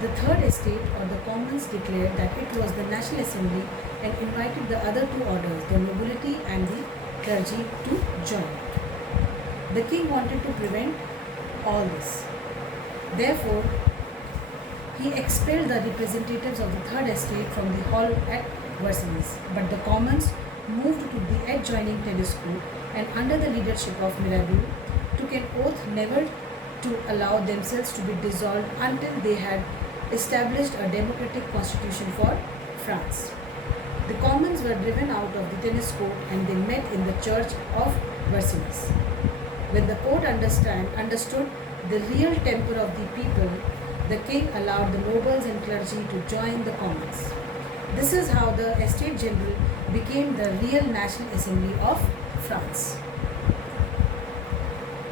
The Third Estate or the Commons declared that it was the National Assembly and invited the other two orders, the nobility and the clergy, to join. The king wanted to prevent all this. Therefore, he expelled the representatives of the Third Estate from the hall at Versailles. But the Commons moved to the adjoining tennis court and under the leadership of Mirabeau took an oath never to allow themselves to be dissolved until they had established a democratic constitution for France. The Commons were driven out of the tennis court and they met in the church of Versailles. When the court understood the real temper of the people, the king allowed the nobles and clergy to join the Commons. This is how the Estates General became the real National Assembly of France.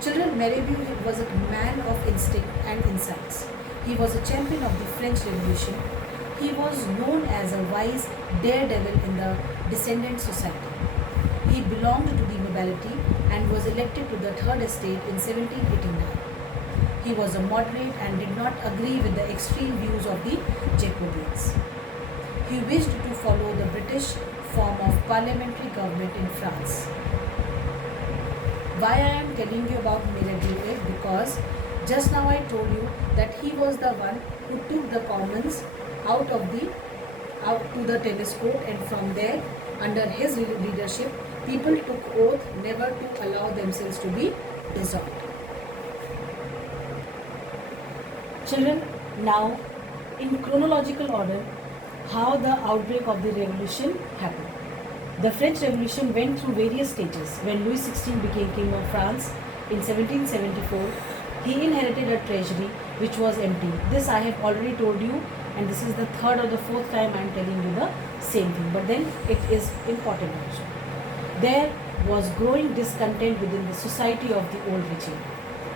Children, Mirabeau was a man of instinct and insights. He was a champion of the French Revolution. He was known as a wise daredevil in the Descendant Society. He belonged to the nobility and was elected to the Third Estate in 1789. He was a moderate and did not agree with the extreme views of the Jacobins. He wished to follow the British form of parliamentary government in France. Why I am telling you about Mirabeau is because just now I told you that he was the one who took the Commons out to the tennis court, and from there, under his leadership, people took oath never to allow themselves to be dissolved. Children, now in chronological order, how the outbreak of the revolution happened. The French Revolution went through various stages. When Louis XVI became King of France in 1774, he inherited a treasury which was empty. This I have already told you, and this is the third or the fourth time I am telling you the same thing, but then it is important also. There was growing discontent within the society of the old regime.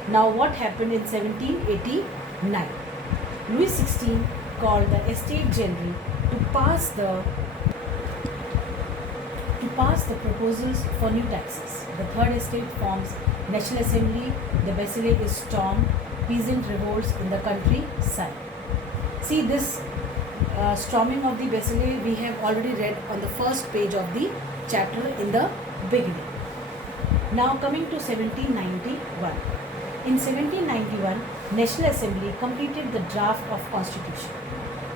Now what happened in 1789? Louis XVI called the Estates General to pass the proposals for new taxes. The Third Estate forms National Assembly, the Bastille is stormed, peasant revolts in the countryside. See this storming of the Bastille we have already read on the first page of the chapter in the beginning. Now coming to 1791. In 1791, National Assembly completed the draft of Constitution.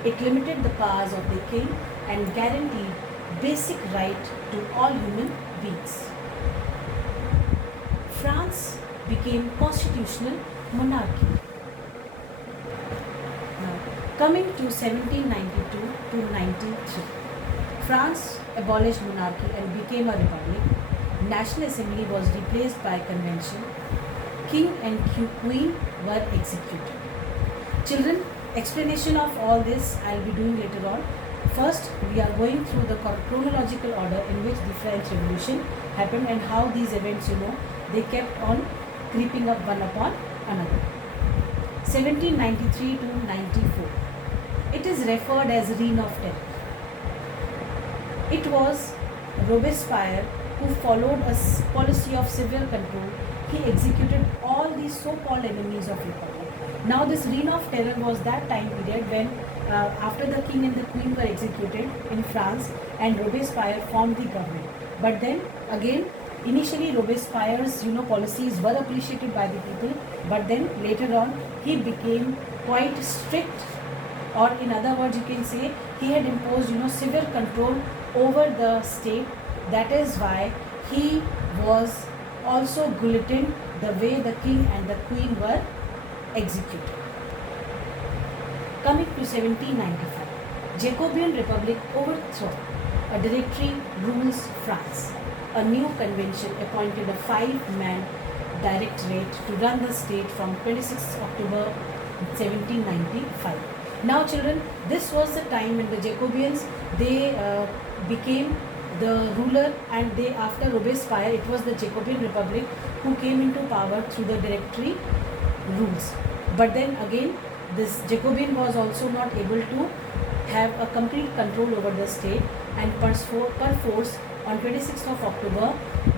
It limited the powers of the king and guaranteed basic right to all human beings. France became constitutional monarchy. Now, coming to 1792 to 93, France abolished monarchy and became a republic. National Assembly was replaced by convention. King and queen were executed. Children, explanation of all this I will be doing later on. First, we are going through the chronological order in which the French Revolution happened and how these events, they kept on creeping up one upon another. 1793 to 94. It is referred as Reign of Terror. It was Robespierre who followed a policy of severe control. He executed all these so-called enemies of republic. Now this Reign of Terror was that time period when after the king and the queen were executed in France and Robespierre formed the government. But then again, initially Robespierre's policies were appreciated by the people, but then later on he became quite strict, or in other words you can say he had imposed severe control over the state. That is why he was also guillotined the way the king and the queen were executed. Coming to 1795, Jacobean Republic overthrown. A directory rules France. A new convention appointed a 5-man directorate to run the state from 26 October 1795. Now children, this was the time when the Jacobians, they became the ruler, and they, after Robespierre, it was the Jacobean Republic who came into power through the directory rules. But then again, this Jacobean was also not able to have a complete control over the state, and per force on 26th of October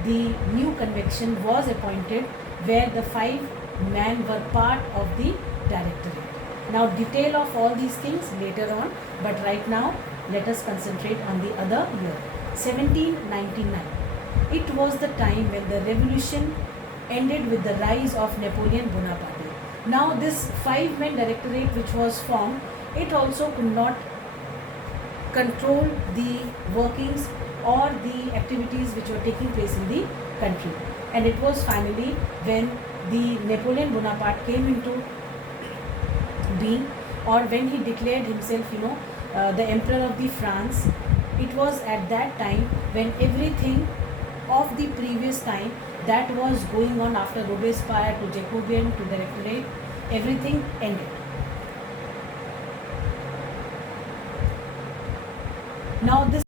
the new convention was appointed where the 5 men were part of the directorate. Now detail of all these things later on, but right now let us concentrate on the other year, 1799. It was the time when the revolution ended with the rise of Napoleon Bonaparte. Now this five-man directorate which was formed, it also could not control the workings or the activities which were taking place in the country. And it was finally when the Napoleon Bonaparte came into being, or when he declared himself, the Emperor of the France. It was at that time when everything of the previous time that was going on after Robespierre to Jacobean to Directorate, everything ended. Now this